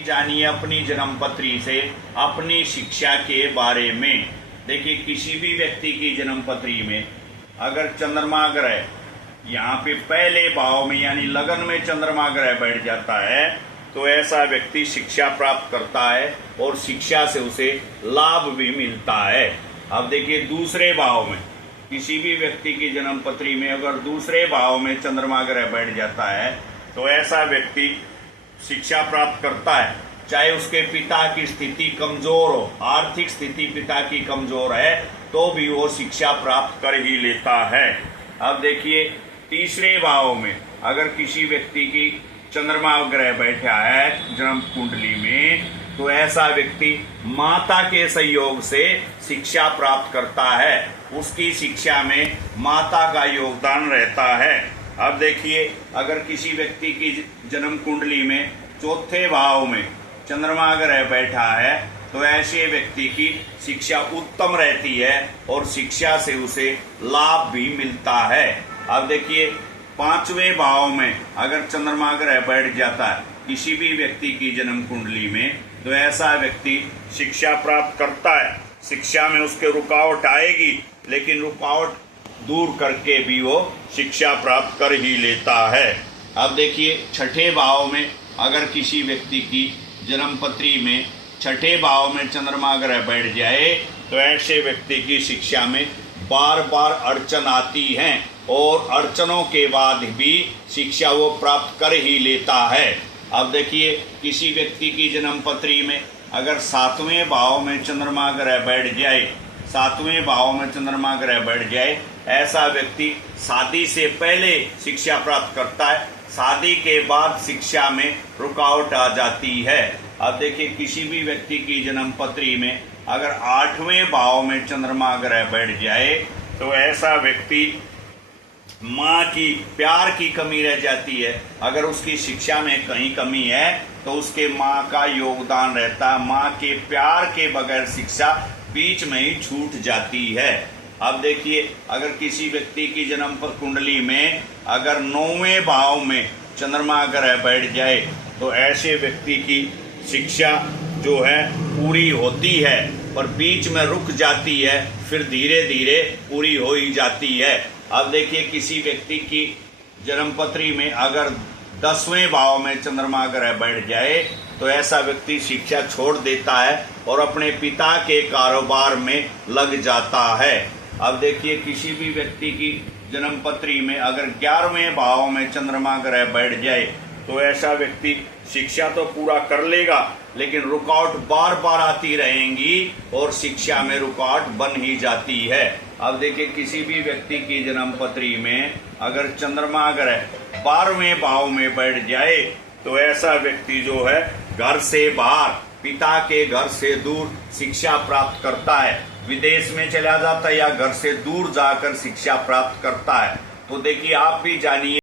जानिए अपनी जन्मपत्री से अपनी शिक्षा के बारे में। देखिए, किसी भी व्यक्ति की जन्मपत्री में अगर चंद्रमा ग्रह यहाँ पे पहले भाव में यानी लगन में चंद्रमा ग्रह बैठ जाता है तो ऐसा व्यक्ति शिक्षा प्राप्त करता है और शिक्षा से उसे लाभ भी मिलता है। अब देखिए, दूसरे भाव में किसी भी व्यक्ति की जन्मपत्री में अगर दूसरे भाव में चंद्रमा ग्रह बैठ जाता है तो ऐसा व्यक्ति शिक्षा प्राप्त करता है, चाहे उसके पिता की स्थिति कमजोर हो, आर्थिक स्थिति पिता की कमजोर है तो भी वो शिक्षा प्राप्त कर ही लेता है। अब देखिए, तीसरे भाव में अगर किसी व्यक्ति की चंद्रमा ग्रह बैठा है जन्म कुंडली में तो ऐसा व्यक्ति माता के सहयोग से शिक्षा प्राप्त करता है, उसकी शिक्षा में माता का योगदान रहता है। अब देखिए, अगर किसी व्यक्ति की जन्म कुंडली में चौथे भाव में चंद्रमा ग्रह बैठा है तो ऐसे व्यक्ति की शिक्षा उत्तम रहती है और शिक्षा से उसे लाभ भी मिलता है। अब देखिए, पांचवें भाव में अगर चंद्रमा ग्रह बैठ जाता है किसी भी व्यक्ति की जन्म कुंडली में तो ऐसा व्यक्ति शिक्षा प्राप्त करता है। शिक्षा में उसके रुकावट आएगी लेकिन रुकावट दूर करके भी वो शिक्षा प्राप्त कर ही लेता है। अब देखिए, छठे भाव में अगर किसी व्यक्ति की जन्मपत्री में छठे भाव में चंद्रमा ग्रह बैठ जाए तो ऐसे व्यक्ति की शिक्षा में बार बार अड़चन आती है और अड़चनों के बाद भी शिक्षा वो प्राप्त कर ही लेता है। अब देखिए, किसी व्यक्ति की जन्मपत्री में अगर सातवें भाव में चंद्रमा ग्रह बैठ जाए, सातवें भाव में चंद्रमा ग्रह बैठ जाए, ऐसा व्यक्ति शादी से पहले शिक्षा प्राप्त करता है, शादी के बाद शिक्षा में रुकावट आ जाती है। अब देखिए, किसी भी व्यक्ति की जन्मपत्री में अगर आठवें भाव में चंद्रमा ग्रह बैठ जाए तो ऐसा व्यक्ति माँ की प्यार की कमी रह जाती है। अगर उसकी शिक्षा में कहीं कमी है तो उसके माँ का योगदान रहता है, माँ के प्यार के बगैर शिक्षा बीच में ही छूट जाती है। अब देखिए, अगर किसी व्यक्ति की जन्म कुंडली में अगर नौवें भाव में चंद्रमा ग्रह बैठ जाए तो ऐसे व्यक्ति की शिक्षा जो है पूरी होती है पर बीच में रुक जाती है, फिर धीरे धीरे पूरी हो ही जाती है। अब देखिए, किसी व्यक्ति की जन्मपत्री में अगर 10वें भाव में चंद्रमा ग्रह बैठ जाए तो ऐसा व्यक्ति शिक्षा छोड़ देता है और अपने पिता के कारोबार में लग जाता है। अब देखिए, किसी भी व्यक्ति की जन्मपत्री में अगर 11वें भाव में चंद्रमा ग्रह बैठ जाए तो ऐसा व्यक्ति शिक्षा तो पूरा कर लेगा लेकिन रुकावट बार बार आती रहेंगी और शिक्षा में रुकावट बन ही जाती है। अब देखिए, किसी भी व्यक्ति की जन्मपत्री में अगर चंद्रमा ग्रह 12वें भाव में बैठ जाए तो ऐसा व्यक्ति जो है घर से बाहर, पिता के घर से दूर शिक्षा प्राप्त करता है, विदेश में चला जाता है या घर से दूर जाकर शिक्षा प्राप्त करता है। तो देखिए, आप भी जानिए